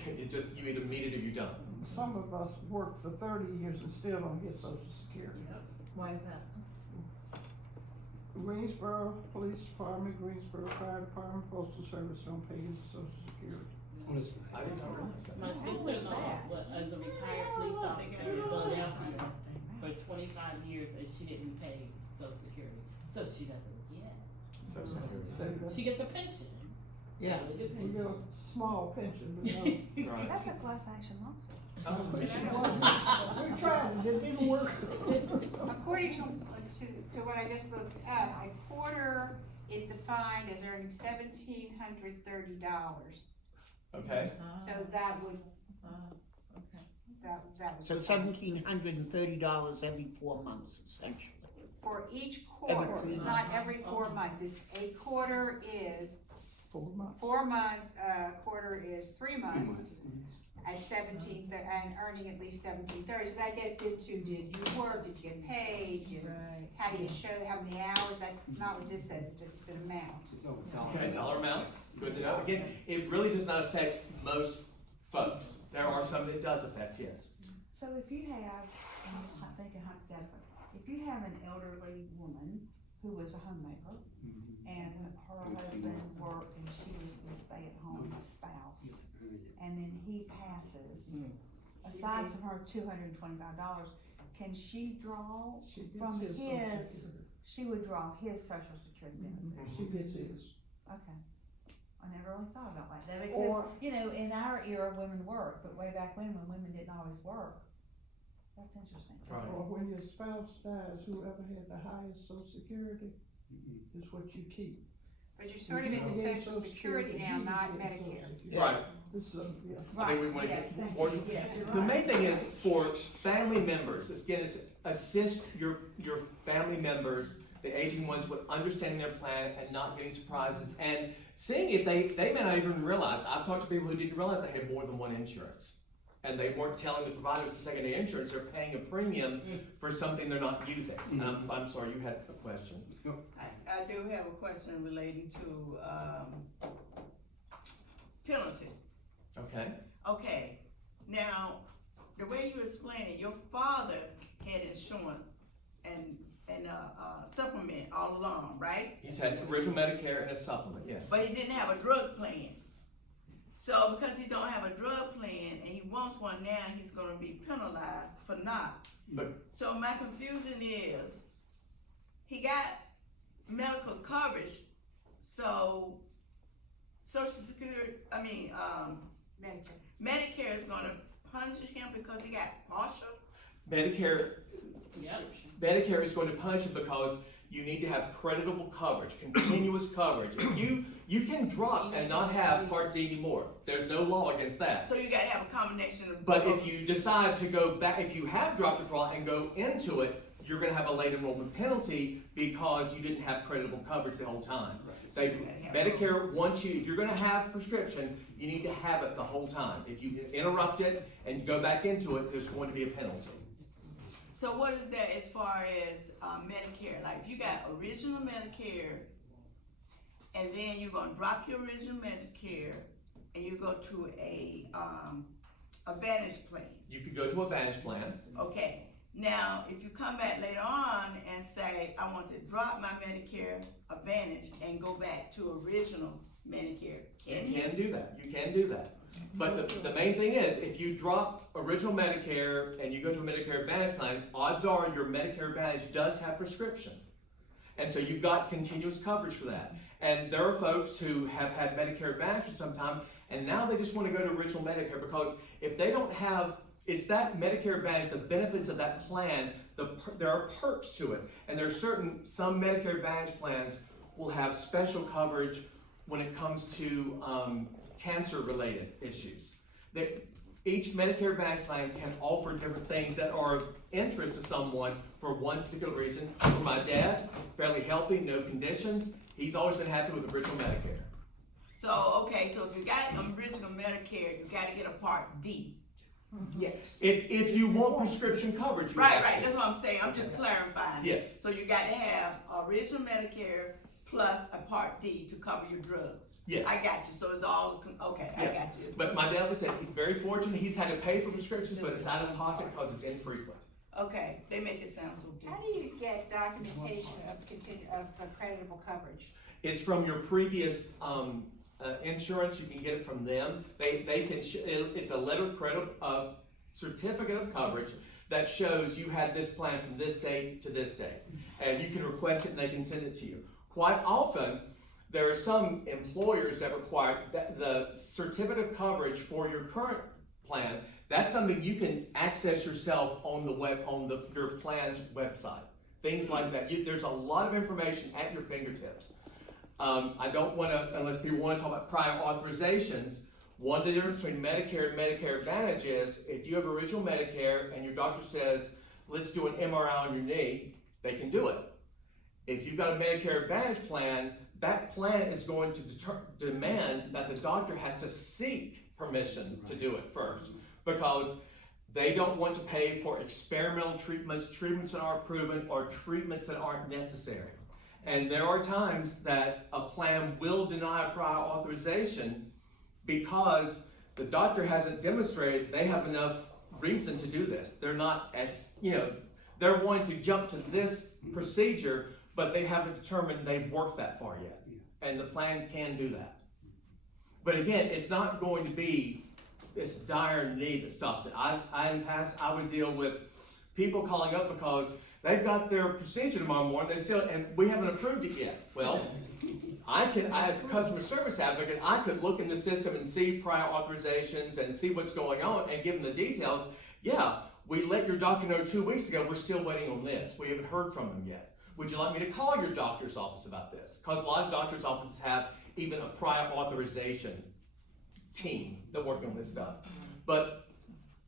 either meet it or you don't. Some of us work for 30 years and still don't get Social Security. Why is that? Greensboro Police Department, Greensboro Fire Department, Postal Service don't pay into Social Security. I didn't realize that. My sister-in-law is a retired police officer in Philadelphia for 25 years, and she didn't pay Social Security, so she doesn't get Social Security. She gets a pension. Yeah, Really good we get pension. a small pension, but no. Right. That's a class action lawsuit. We tried, it didn't work. According to what I just looked up, a quarter is defined as earning $1,730. Okay. So that would, Okay. that would. So $1,730 every 4 months, essentially. For each quarter, Every it's 3 not months. every 4 months, it's a quarter is 4 months. 4 months, quarter is 3 months. At 17, and earning at least 1730, so that gets into, did you work, did you get paid, Right. how do you show, how many hours, that's not what this says, it's just an amount. Okay, dollar amount, good to know. Again, it really does not affect most folks. There are some that it does affect, yes. So if you have, I'm just not thinking hypothetically, if you have an elderly woman who was a homemaker and her husband worked and she was the stay-at-home spouse, and then he passes, aside from her $225, can she draw She gets from his Social his, Security. she would draw his Social Security benefit? She gets his. Okay. I never really thought about like that because, Or- you know, in our era, women work, but way back when women didn't always work. That's interesting. Right. Or when your spouse dies, whoever had the highest social security is what you keep. But you're sort of If you into get social security now, you not get Social Medicare. Security. Right. It's, yeah. I think we wanna Yes, get thank more. you. Yes, you're The right. main thing is for family members, again, is assist your family members, the aging ones, with understanding their plan and not getting surprises and seeing if they may not even realize. I've talked to people who didn't realize they had more than one insurance. And they weren't telling the providers the secondary insurance, they're paying a premium for something they're not using. I'm sorry, you had a question. I do have a question relating to, penalty. Okay. Okay, now, the way you explain it, your father had insurance and supplement all along, right? He's had original Medicare and a supplement, yes. But he didn't have a drug plan. So because he don't have a drug plan and he wants one now, he's gonna be penalized for not. But- So my confusion is, he got medical coverage, so Social Security, Medicare is gonna punish him because he got partial? Medicare Yep. Medicare is going to punish it because you need to have creditable coverage, continuous coverage. If you can drop and not have Part D anymore. There's no law against that. So you gotta have a combination of. But if you decide to go back, if you have dropped it for all and go into it, you're gonna have a late enrollment penalty because you didn't have creditable coverage the whole time. Medicare wants you, if you're gonna have prescription, you need to have it the whole time. If you interrupt it and go back into it, there's going to be a penalty. So what is that as far as Medicare? Like if you got original Medicare and then you're gonna drop your original Medicare and you go to a Advantage plan. You could go to a Advantage plan. Okay, now if you come back later on and say, I want to drop my Medicare Advantage and go back to original Medicare, can You you? can do that, you can do that. But the main thing is, if you drop original Medicare and you go to a Medicare Advantage plan, odds are your Medicare Advantage does have prescription. And so you've got continuous coverage for that. And there are folks who have had Medicare Advantage for some time, and now they just want to go to original Medicare because if they don't have, it's that Medicare Advantage, the benefits of that plan, there are perks to it. And there are some Medicare Advantage plans will have special coverage when it comes to cancer-related issues. That each Medicare Advantage plan can offer different things that are of interest to someone for one particular reason. For my dad, fairly healthy, no conditions, he's always been happy with original Medicare. So, okay, so if you got original Medicare, you gotta get a Part D. Yes. If you want prescription coverage, you Right, have right, to. that's what I'm saying, I'm just clarifying. Yes. So you got to have original Medicare plus a Part D to cover your drugs. Yes. I got you, so it's all, okay, I Yeah. got you. But my dad was very fortunate, he's had to pay for prescriptions, but it's out of pocket because it's infrequent. Okay, they make it sound so good. How do you get documentation of creditable coverage? It's from your previous insurance. You can get it from them. They can. It's a letter of credit of certificate of coverage that shows you had this plan from this date to this date, and you can request it and they can send it to you. Quite often, there are some employers that require the certificate of coverage for your current plan. That's something you can access yourself on the web your plan's website. Things like that. There's a lot of information at your fingertips. I don't want to, unless people want to talk about prior authorizations, one of the difference between Medicare and Medicare Advantage is if you have original Medicare and your doctor says, let's do an MRI on your knee, they can do it. If you've got a Medicare Advantage plan, that plan is going to demand that the doctor has to seek permission to do it first because they don't want to pay for experimental treatments that aren't proven, or treatments that aren't necessary. And there are times that a plan will deny a prior authorization because the doctor hasn't demonstrated they have enough reason to do this. They're not they're wanting to jump to this procedure, but they haven't determined they've worked that far yet. And the plan can do that. But again, it's not going to be this dire need that stops it. In the past, I would deal with people calling up because they've got their procedure tomorrow morning, and we haven't approved it yet. Well, as a customer service advocate, I could look in the system and see prior authorizations and see what's going on and give them the details. Yeah, we let your doctor know 2 weeks ago, we're still waiting on this. We haven't heard from them yet. Would you like me to call your doctor's office about this? Because a lot of doctor's offices have even a prior authorization team that work on this stuff. But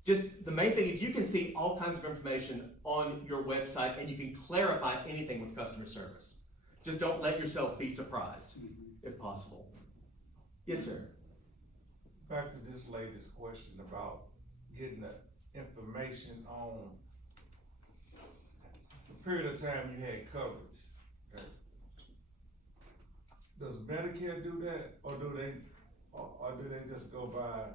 just the main thing is you can see all kinds of information on your website and you can clarify anything with customer service. Just don't let yourself be surprised, if possible. Yes, sir. Back to this lady's question about getting the information on the period of time you had coverage. Okay. Does Medicare do that, or do they just go by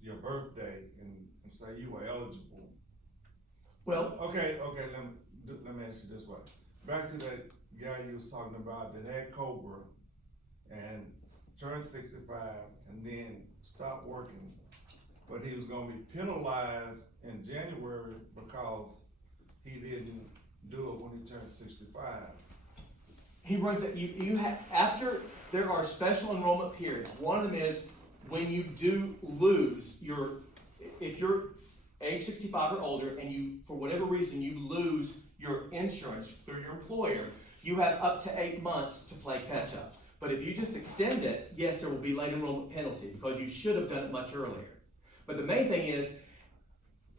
your birthday and say you were eligible? Well, okay, let me ask you this way. Back to that guy you was talking about that had Cobra and turned 65 and then stopped working, but he was gonna be penalized in January because he didn't do it when he turned 65. he runs it, you have, after there are special enrollment periods, one of them is when you do lose if you're age 65 or older and you, for whatever reason, you lose your insurance through your employer, you have up to 8 months to play catch up. But if you just extend it, yes, there will be late enrollment penalty because you should have done it much earlier. But the main thing is,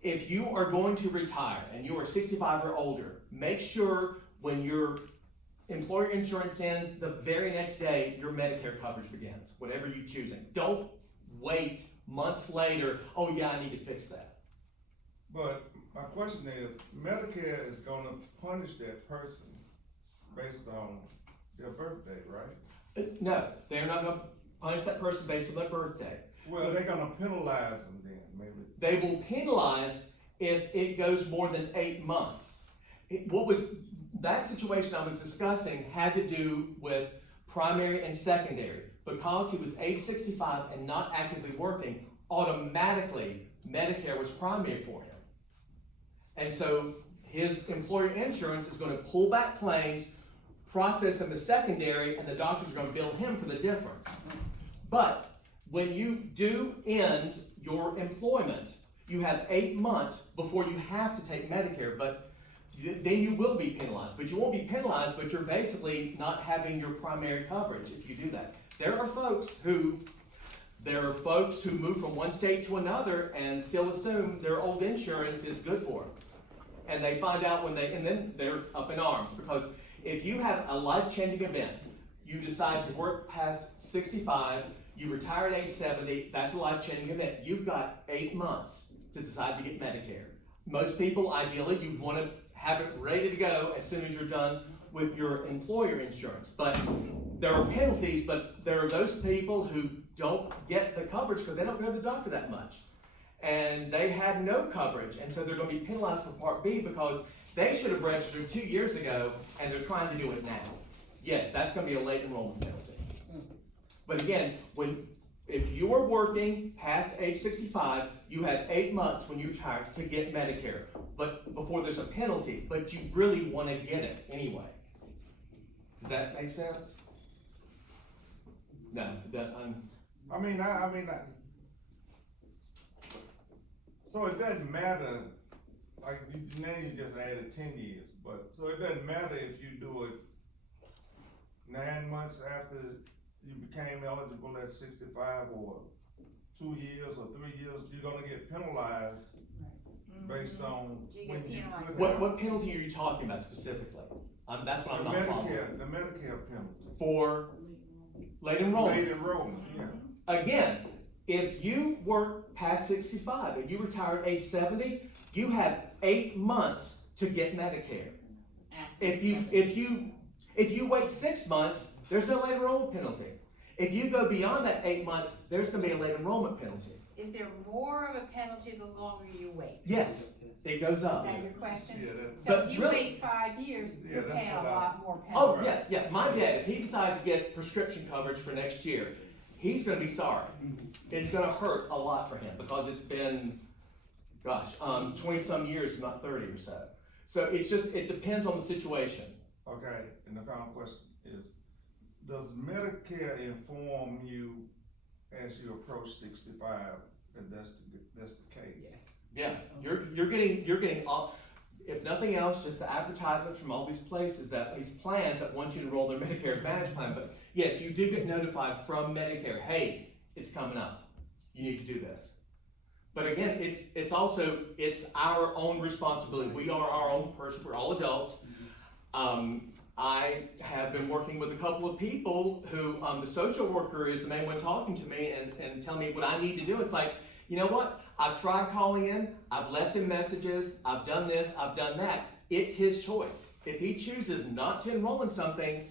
if you are going to retire and you are 65 or older, make sure when your employer insurance ends, the very next day, your Medicare coverage begins, whatever you're choosing. Don't wait months later, oh yeah, I need to fix that. But my question is, Medicare is gonna punish that person based on their birthday, right? No, they're not going to punish that person based on their birthday. Well, they're gonna penalize them then, maybe. They will penalize if it goes more than 8 months. That situation I was discussing had to do with primary and secondary. Because he was age 65 and not actively working, automatically Medicare was primary for him. And so his employer insurance is going to pull back claims, process them as secondary, and the doctors are going to bill him for the difference. But when you do end your employment, you have 8 months before you have to take Medicare, but then you will be penalized. But you won't be penalized, but you're basically not having your primary coverage if you do that. There are folks who move from one state to another and still assume their old insurance is good for them. And they find out and then they're up in arms, because if you have a life-changing event, you decide to work past 65, you retire at age 70, that's a life-changing event. You've got 8 months to decide to get Medicare. Most people, ideally, you want to have it ready to go as soon as you're done with your employer insurance. But there are penalties, but there are those people who don't get the coverage because they don't go to the doctor that much. And they had no coverage, and so they're going to be penalized for Part B because they should have registered 2 years ago, and they're trying to do it now. Yes, that's going to be a late enrollment penalty. But again, if you are working past age 65, you have 8 months when you retire to get Medicare, but before there's a penalty, but you really want to get it anyway. Does that make sense? No, so it doesn't matter, like now you just added 10 years, but so it doesn't matter if you do it 9 months after you became eligible at 65 or 2 years or 3 years, you're gonna get penalized based on when you put What penalty are you talking about specifically? That's what I'm not following. The Medicare penalty. For late enrollment. Late enrollment, yeah. Again, if you work past 65 and you retire at age 70, you have 8 months to get Medicare. If you wait 6 months, there's no late enrollment penalty. If you go beyond that 8 months, there's going to be a late enrollment penalty. Is there more of a penalty the longer you wait? Yes, it goes up. Is that your question? Yeah, that's, So But if you really- wait 5 years, Yeah, you that's pay a what lot more Oh, penalty. yeah. My dad, if he decided to get prescription coverage for next year, he's going to be sorry. It's going to hurt a lot for him because it's been, 20 some years, not 30 or so. So it depends on the situation. Okay, and the final question is, does Medicare inform you as you approach 65 that that's the case? Yeah, you're getting all, if nothing else, just the advertisements from all these places, that these plans that want you to enroll their Medicare Advantage plan. But yes, you do get notified from Medicare, hey, it's coming up, you need to do this. But again, it's also our own responsibility. We are our own person, we're all adults. I have been working with a couple of people who, the social worker is the main one talking to me and telling me what I need to do. It's like, you know what? I've tried calling in, I've left him messages, I've done this, I've done that. It's his choice. If he chooses not to enroll in something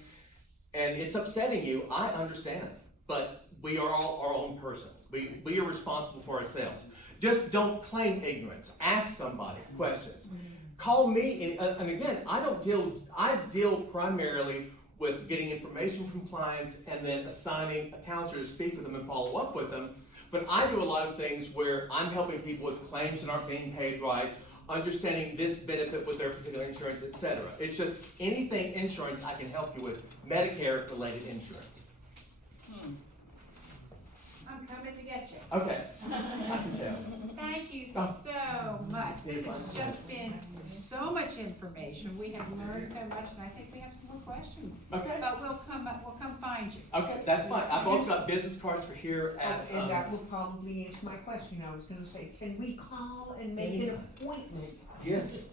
and it's upsetting you, I understand. But we are all our own person. We are responsible for ourselves. Just don't claim ignorance. Ask somebody questions. Call me, and again, I deal primarily with getting information from clients and then assigning a counselor to speak with them and follow up with them. But I do a lot of things where I'm helping people with claims that aren't being paid right, understanding this benefit with their particular insurance, etc. It's just anything insurance I can help you with, Medicare related insurance. I'm coming to get you. Okay, I can tell. Thank you so much. This has just been so much information. We have learned so much, and I think we have some more questions. Okay. But we'll come find you. Okay, that's fine. I've also got business cards for here at, And that will probably answer my question. I was gonna say, can we call and make an Anytime. appointment? yes,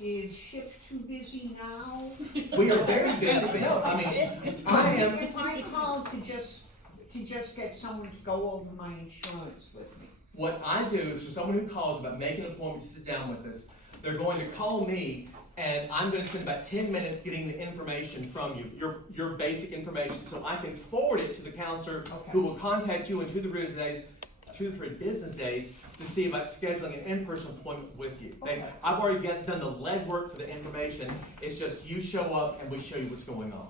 Is SHIIP too busy now? we are very busy, but no, I mean, I am, If I called to just get someone to go over my insurance with me. what I do is for someone who calls about making an appointment to sit down with us, they're going to call me and I'm gonna spend about 10 minutes getting the information from you, your basic information, so I can forward it to the counselor who will contact you in 2 to 3 business days to see about scheduling an in-person appointment with you. I've already done the legwork for the information. It's just you show up and we show you what's going on.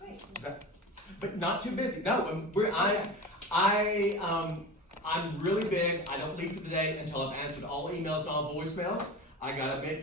Great. But not too busy. No, I'm really big. I don't leave for the day until I've answered all emails and all voicemails. I gotta admit,